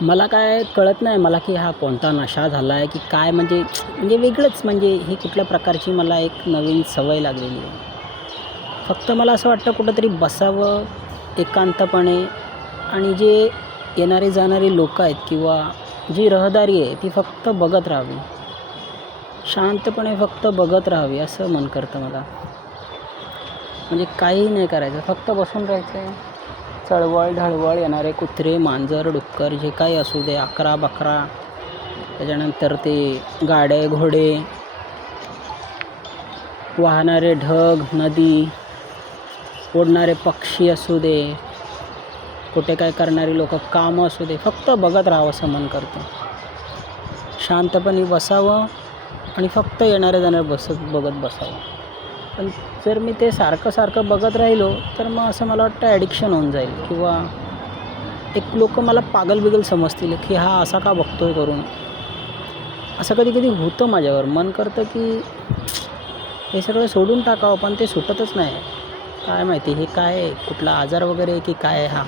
मला काय कळत नाही मला, की हा कोणता नशा झाला आहे, की काय म्हणजे म्हणजे वेगळंच म्हणजे ही कुठल्या प्रकारची मला एक नवीन सवय लागलेली आहे. फक्त मला असं वाटतं कुठेतरी बसावं एकांतपणे आणि जे येणारे जाणारे लोकं आहेत किंवा जी रहदारी आहे ती फक्त बघत राहावी. शांतपणे फक्त बघत राहावी असं मन करतं मला. म्हणजे काहीही नाही करायचं, फक्त बसून राहायचं आहे. चळवळ-ढळवळ येणारे कुत्रे, मांजर, डुक्कर जे काही असू दे, अकरा-बकरा, त्याच्यानंतर ते गाड्या, घोडे, वाहणारे ढग, नदी, उडणारे पक्षी असू दे, कुठे काय करणारी लोकं, कामं असू दे, फक्त बघत राहावं असं मन करतं. शांतपणे बसावं आणि फक्त येणारे-जाणारे बघत बसावं. पण जर मी ते सारखं बघत राहिलो, तर मग असं मला वाटतं ॲडिक्शन होऊन जाईल किंवा एक लोकं मला पागल-बिगल समजतील, की हा असा का बघतोय करून. असं कधी-कधी होतं माझ्यावर. मन करतं, की हे सगळं सोडून टाकावं, पण ते सुटतच नाही. काय माहिती हे काय आहे? कुठला आजार वगैरे आहे की काय आहे हा?